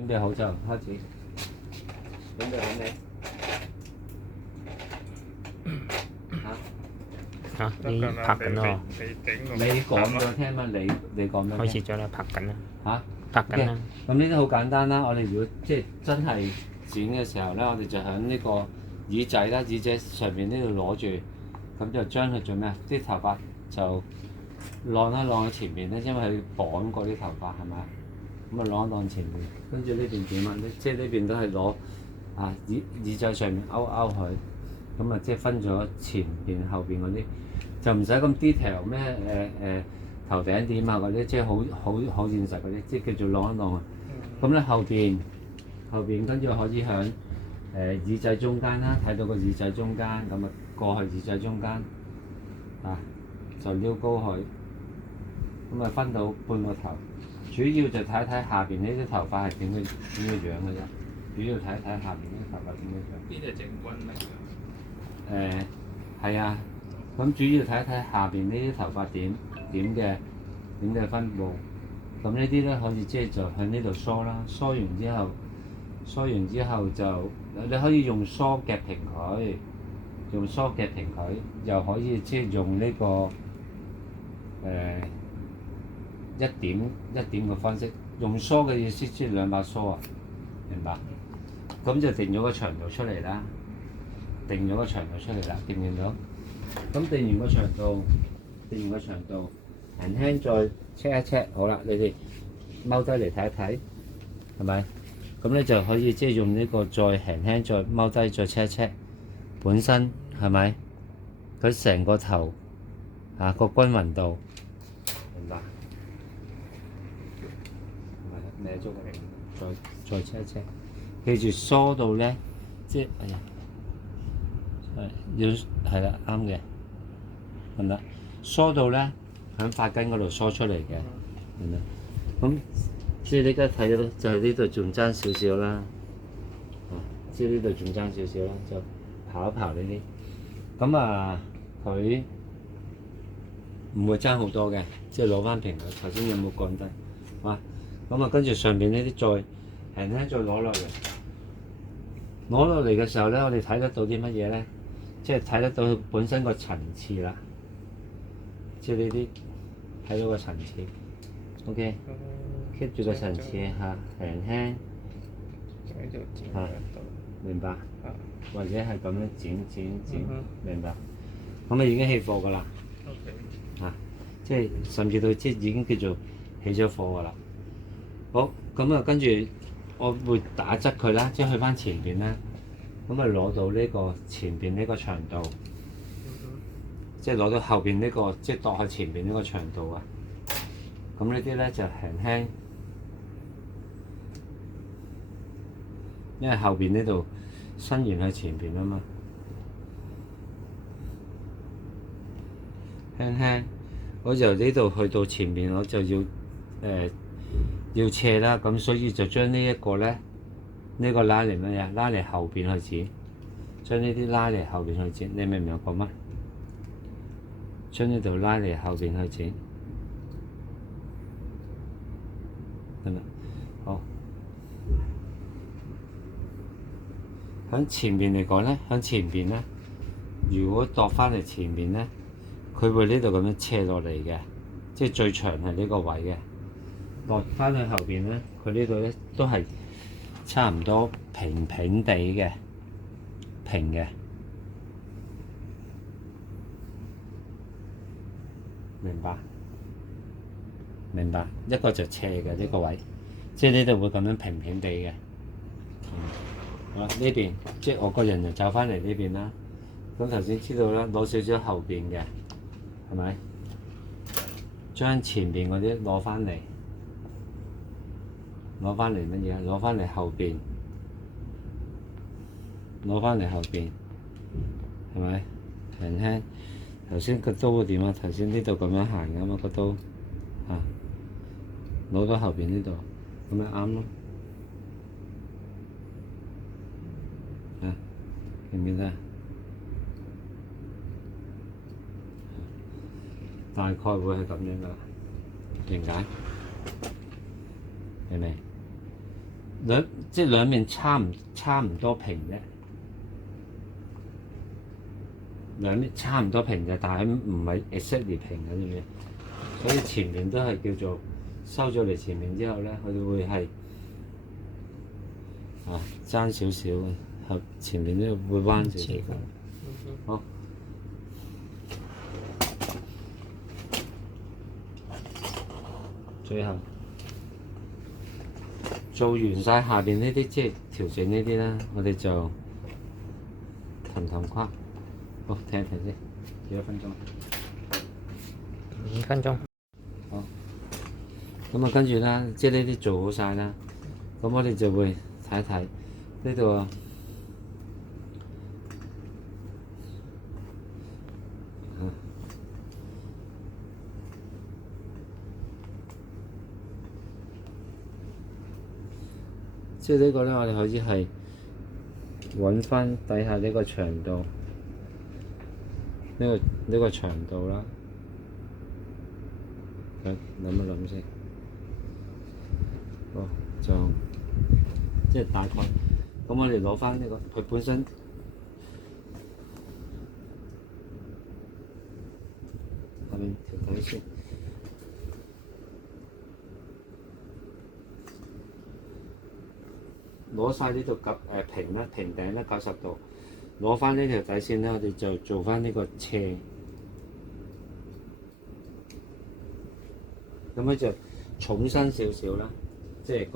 準備好就開始。準備好未？嚇，你拍緊咯？你講俾我聽嘛？你講俾我聽。開始咗啦，拍緊啦。嚇？拍緊啦。咁呢啲好簡單啦。我哋如果即係真係剪嘅時候咧，我哋就喺呢個耳仔啦，耳仔上邊呢度攞住，咁就將佢做咩啊？啲頭髮就晾一晾喺前面咧，因為佢綁過啲頭髮係咪啊？咁啊晾一晾前面，跟住呢邊點啊？即係呢邊都係攞啊耳仔上面勾佢，咁啊即係分咗前邊後邊嗰啲，就唔使咁 detail 咩頭頂點啊嗰啲，即係好現實嗰啲，即係叫做晾一晾啊。咁咧後邊跟住可以響耳仔中間啦，睇到個耳仔中間，咁啊過去耳仔中間啊就撩高佢，咁啊分到半個頭。主要就睇一睇下邊呢啲頭髮係點嘅樣嘅啫。主要睇一睇下邊呢啲頭髮點嘅樣。邊隻整均嚟㗎？係啊，咁主要睇一睇下邊呢啲頭髮點嘅分佈。咁呢啲咧可以即係就喺呢度梳啦，梳完之後就你可以用梳夾平佢，又可以即係用呢個一點嘅方式，用梳嘅意思即係兩把梳啊，明白？咁就定咗個長度出嚟啦，見唔見到？咁定完個長度，輕輕再 check 一 check， 好啦，你哋踎低嚟睇一睇，係咪？咁咧就可以即係用呢個再輕輕再踎低再 check 一 check， 本身係咪？佢成個頭啊個均勻度，明白？歪咗佢，再 check 一 check， 記住梳到咧，即係哎呀，係啦，啱嘅，係咪？梳到咧喺髮根嗰度梳出嚟嘅，係咪？咁即係你而家睇到就係呢度仲爭少少啦，即係呢度仲爭少少啦，就刨一刨呢啲，咁啊佢唔會爭好多嘅，即係攞翻平佢。頭先有冇降低？啊，咁啊跟住上邊呢啲再輕輕再攞落嚟嘅時候咧，我哋睇得到啲乜嘢咧？即係睇得到佢本身個層次啦，即係呢啲睇到個層次。OK，keep 住個層次嚇，輕輕嚇，明白？或者係咁樣剪，明白？咁啊已經起貨㗎啦。嚇，即係甚至到即係已經叫做起咗貨㗎啦。好，咁啊跟住我會打側佢啦，即係去翻前邊啦。咁啊攞到呢個前邊呢個長度，即係攞到後邊呢個，即係度喺前邊呢個長度啊。咁呢啲咧就輕輕，因為後邊呢度伸延喺前邊啊嘛，輕輕，我由呢度去到前面，我就要斜啦，咁所以就將呢一個咧，呢個拉嚟乜嘢？拉嚟後邊去剪，將呢啲拉嚟後邊去剪，你明唔明我講乜？將呢度拉嚟後邊去剪，係咪？好。喺前邊嚟講咧，喺前邊咧，如果度翻嚟前面咧，佢會呢度咁樣斜落嚟嘅，即係最長係呢個位嘅。落翻去後邊咧，佢呢度咧都係差唔多平平地嘅，平嘅，明白？明白。一個就斜嘅呢個位，即係呢度會咁樣平平地嘅。好啦，呢邊即係我個人就走翻嚟呢邊啦。咁頭先知道啦，攞少少後邊嘅，係咪？將前邊嗰啲攞翻嚟。攞翻嚟乜嘢？攞翻嚟後邊，係咪？輕輕，頭先個刀會點啊？頭先呢度咁樣行㗎嘛，個刀啊，攞到後邊呢度，咁咪啱咯。啊，見唔見得啊？大概會係咁樣㗎啦，明解？明唔明？即係兩面差唔多平啫，兩面差唔多平嘅，但係唔係 exactly 平嘅啲嘢，所以前面都係叫做收咗嚟前面之後咧，佢哋會係爭少少嘅，後前面都會彎少少。好。最後做完晒下邊呢啲，即係調整呢啲啦，我哋就騰框。好，停一停先，幾多分鐘？2分鐘。好。咁啊，跟住啦，即係呢啲做好晒啦，咁我哋就會睇一睇呢度啊。即係呢個咧，我哋可以係揾翻底下呢個長度，呢個長度啦。諗一諗先，好就即係大概。咁我哋攞翻呢個，佢本身下面調底先。攞晒呢度平啦，平頂啦90度，攞翻呢條底線咧，我哋就做翻呢個斜，咁咧就重身少少啦，即係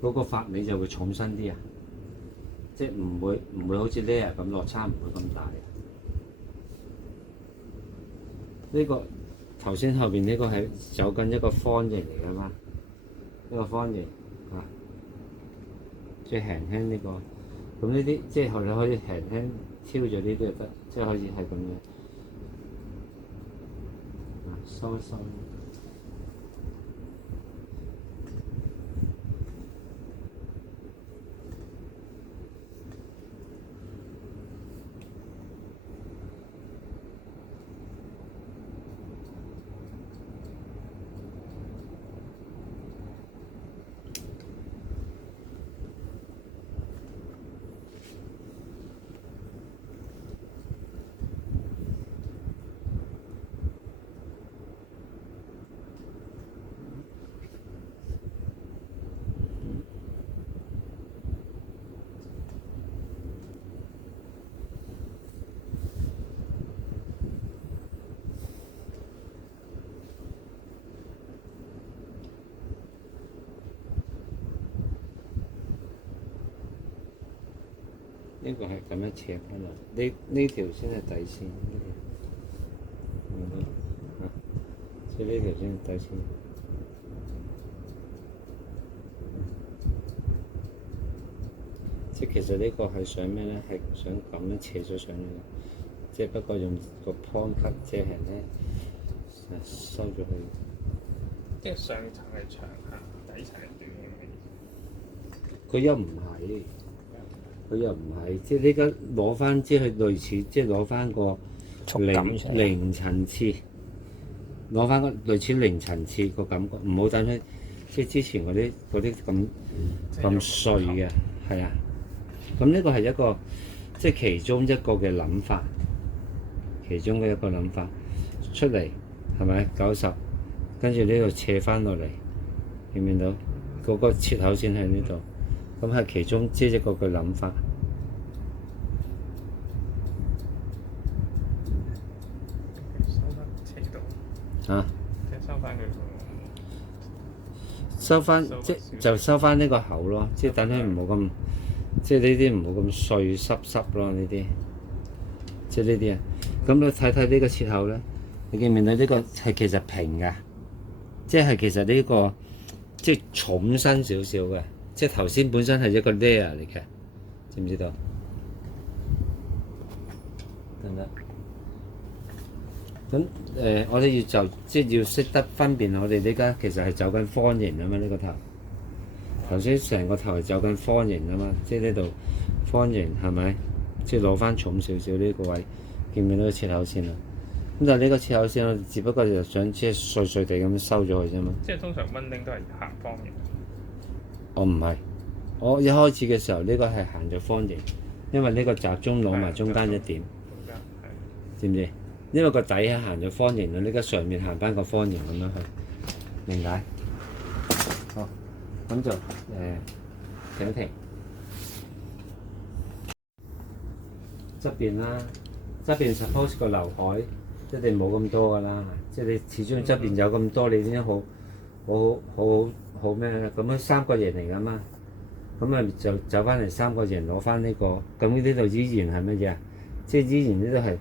嗰個髮尾就會重身啲啊，即係唔會好似 layer 咁落差唔會咁大。呢個頭先後邊呢個係走緊一個方形嚟㗎嘛，一個方形啊，即係輕輕呢個，咁呢啲即係後你可以輕輕挑咗呢啲就得，即係可以係咁樣，收一收。呢個係咁樣斜翻落，呢條先係底線，呢條，明唔明啊？即係呢條先係底線。即係其實呢個係想咩咧？係想咁樣斜咗上去，即係不過用個 point cut 即係咧收咗去。即係上層係長下，底層係短嘅。佢又唔係。佢又唔係，即係呢家攞翻，即係類似，即係攞翻個零層次，攞翻個類似零層次個感覺，唔好等佢即係之前嗰啲咁碎嘅，係啊。咁呢個係一個即係其中一個嘅諗法，其中嘅一個諗法出嚟係咪90？跟住呢度斜翻落嚟，見唔見到嗰個切口先喺呢度？咁係其中即係一個嘅諗法。收翻斜度。嚇！即係收翻佢收翻即就收翻呢個口咯，即係等佢唔好咁，即係呢啲唔好咁碎濕咯，呢啲即係呢啲啊。咁你睇睇呢個切口咧，你見唔見到呢個係其實平㗎？即係其實呢個即係重身少少嘅。即係頭先本身係一個 layer 嚟嘅，知唔知道？得唔得？咁我哋即係要識得分辨，我哋呢家其實係走緊方形啊嘛，呢個頭。頭先成個頭係走緊方形啊嘛，即係呢度方形係咪？即係攞翻重少少呢個位，見唔見到個切口線啊？咁但係呢個切口線，我哋只不過就想即係碎碎地咁收咗佢啫嘛。即係通常溫丁都係行方形。我唔係，我一開始嘅時候呢個係行咗方形，因為呢個集中攞埋中間一點，中間係。知唔知？因為個底係行咗方形啦，呢個上面行翻個方形咁樣去，明解？好，咁就停一停。側邊啦，側邊 suppose 個劉海一定冇咁多噶啦，即係你始終側邊有咁多，你已經好咩咧？咁樣三角形嚟噶嘛，咁啊就走翻嚟三角形攞翻呢個，咁呢度依然係乜嘢啊？即係依然呢度係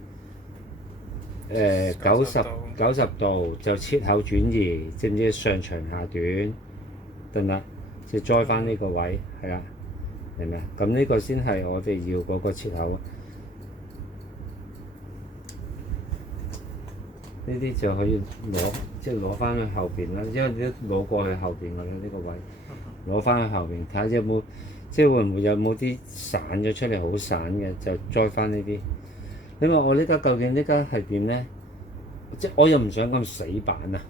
90度就切口轉移，知唔知上長下短得唔得？即係栽翻呢個位係啦，明唔明啊？咁呢個先係我哋要嗰個切口。呢啲就可以攞，即係攞翻去後邊啦，因為你都攞過去後邊㗎啦，呢個位攞翻去後邊睇下有冇，即係會唔會有冇啲散咗出嚟好散嘅，就栽翻呢啲。你話我呢家究竟呢家係點咧？即係我又唔想咁死板啊，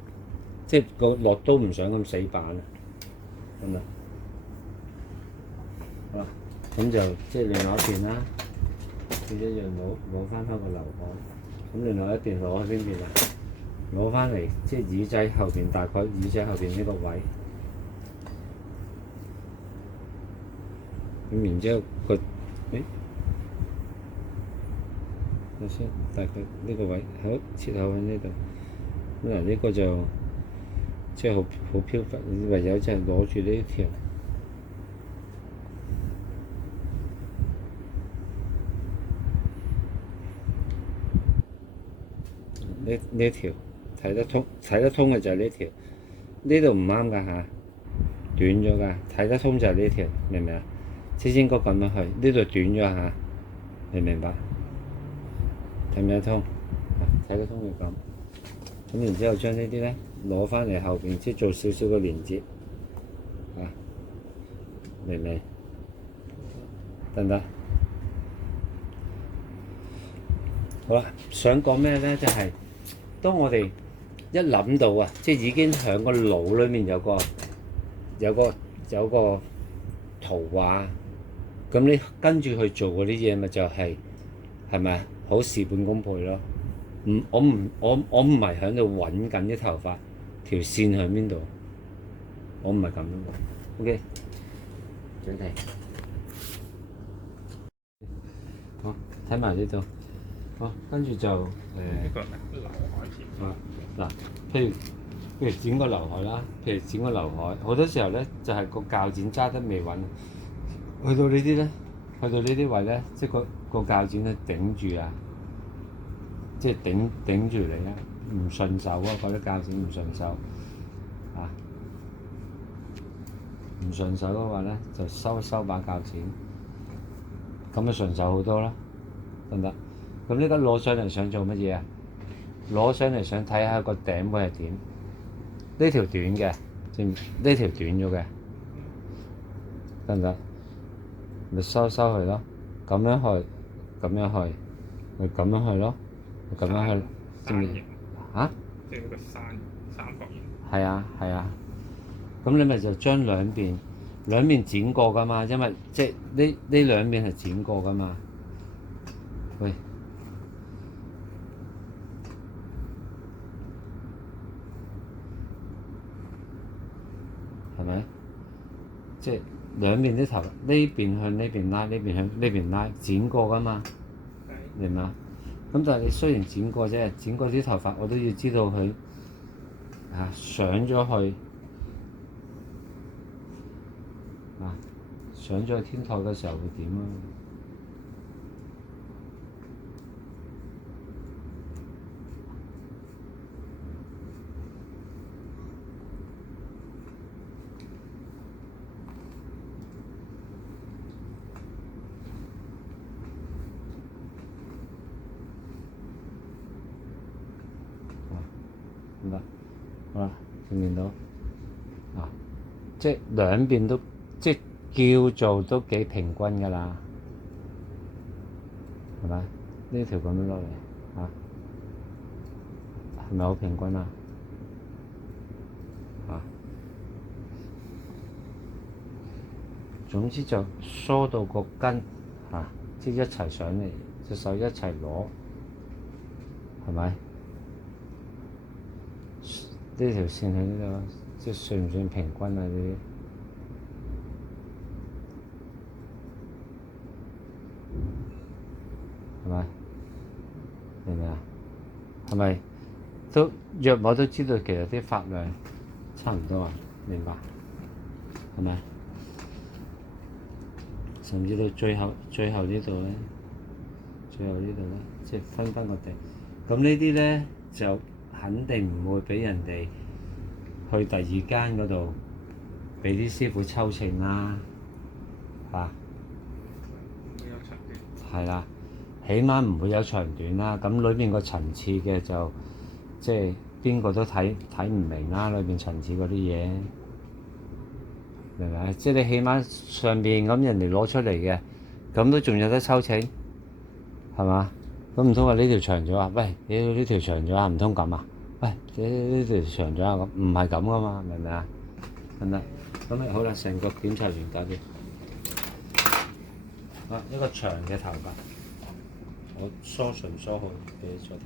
即係個落都唔想咁死板啊，咁啊，好啦，咁就即係另外一邊啦，一樣攞翻個劉海。咁另外一邊攞去邊邊啊？攞翻嚟，即係耳仔後邊，大概耳仔後邊呢個位。咁然之後睇先，大概呢個位，好切口喺呢度。咁嗱，呢個就即係好飄忽，唯有就係攞住呢條。呢條睇得通嘅就係呢條，呢度唔啱㗎嚇，短咗㗎，睇得通就係呢條，明唔明啊？先應該咁樣去，呢度短咗嚇，明唔明白？睇唔睇得通？睇得通就咁，咁然之後將呢啲咧攞翻嚟後邊，即係做少少嘅連接，啊，明唔明？得唔得？好啦，想講咩咧？就係。當我哋一諗到啊，即係已經喺個腦裏面有個圖畫，咁你跟住去做嗰啲嘢，咪就係咪好事半功倍咯？我唔係喺度揾緊啲頭髮條線喺邊度，我唔係咁樣喎。OK， 準備好，睇埋呢度。好，跟住就呢個劉海線。嗱，譬如剪個劉海啦，譬如剪個劉海，好多時候咧就係個鉸剪揸得未穩，去到呢啲咧，去到呢啲位咧，即係個鉸剪咧頂住啊，即係頂住你咧，唔順手啊，覺得鉸剪唔順手啊，唔順手嘅話咧就收把鉸剪，咁就順手好多啦，得唔得？咁呢家攞上嚟想做乜嘢啊？攞上嚟想睇下個頂會係點？呢條短嘅，呢條短咗嘅，得唔得？咪收佢咯，咁樣去，咁樣去，咪咁樣去咯，咪咁樣去，知唔知？嚇？即係個三角形。係啊，咁你咪就將兩邊剪過噶嘛，因為即係呢兩邊係剪過噶嘛。喂。係咪？即係兩邊啲頭，呢邊向呢邊拉，呢邊向呢邊拉，剪過㗎嘛？明嘛？咁但係你雖然剪過啫，剪過啲頭髮，我都要知道佢上咗去上咗去天台嘅時候會點啊？好啦，見唔見到？即係兩邊都即係叫做都幾平均㗎啦，係咪？呢條咁樣落嚟係咪好平均啊？總之就梳到個筋即一齊上嚟，隻手一齊攞，係咪？呢條線喺呢度，即算唔算平均啊？呢啲係咪？明唔明啊？係咪都約我都知道其實啲髮量差唔多啊？明白係咪？甚至到最後呢度咧，即係分個地。咁呢啲咧就肯定唔會俾人哋去第二間嗰度俾啲師傅抽秤啦，係啦，起碼唔會有長短啦。咁裏邊個層次嘅就即係邊個都睇唔明啦，裏邊層次嗰啲嘢。明唔明？即係你起碼上邊咁人哋攞出嚟嘅，咁都仲有得抽秤，係嘛？咁唔通話呢條長咗啊？喂，呢條長咗啊？唔通咁啊？喂，呢條長咗啊？咁唔係咁噶嘛？明唔明啊？係咪？咁咪好啦，成個檢查完搞掂。呢個長嘅頭髮，我梳順梳好，俾你再睇。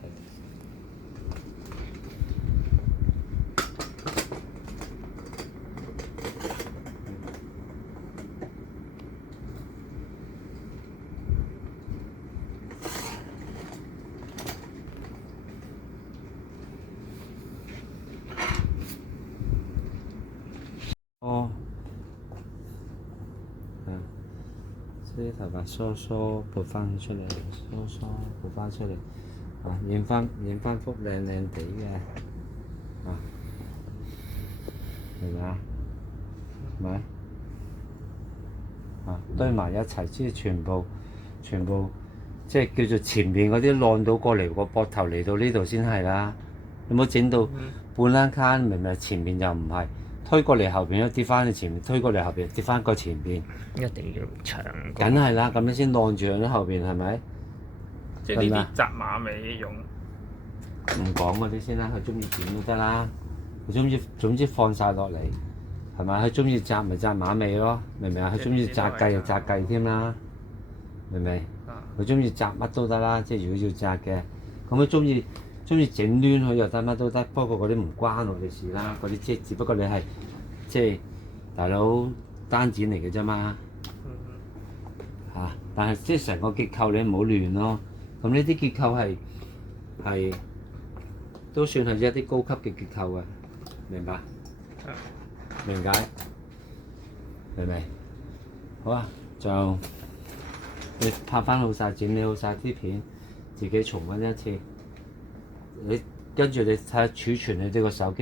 啲頭髮梳撥翻出嚟，梳撥翻出嚟，染翻幅靚地嘅，明唔明啊？咪堆埋一齊，即係全部即係叫做前面嗰啲晾到過嚟個膊頭嚟到呢度先係啦，有冇整到半欄卡？明唔明？前面又唔係。推過嚟後邊，跌翻去前面；推過嚟後邊，跌翻過前邊。一定要長。梗係啦，咁樣先晾住喺後邊，係咪？即係呢啲紮馬尾用。唔講嗰啲先啦，佢中意點都得啦。佢總之放晒落嚟，係咪？佢中意紮咪紮馬尾咯，明唔明啊？佢中意紮髻就紮髻添啦，明唔明？佢中意紮乜都得啦，即係如果要紮嘅，咁佢中意整攣佢又得，乜都得。不過嗰啲唔關我哋事啦，嗰啲即係只不過你係即係大佬單剪嚟嘅啫嘛，但係即係成個結構你唔好亂咯。咁呢啲結構係都算係一啲高級嘅結構嘅，明白？明解？明唔明？好啊，就你拍翻好晒，整理好晒啲片，自己重溫一次。你跟住你睇下儲存你呢個手機。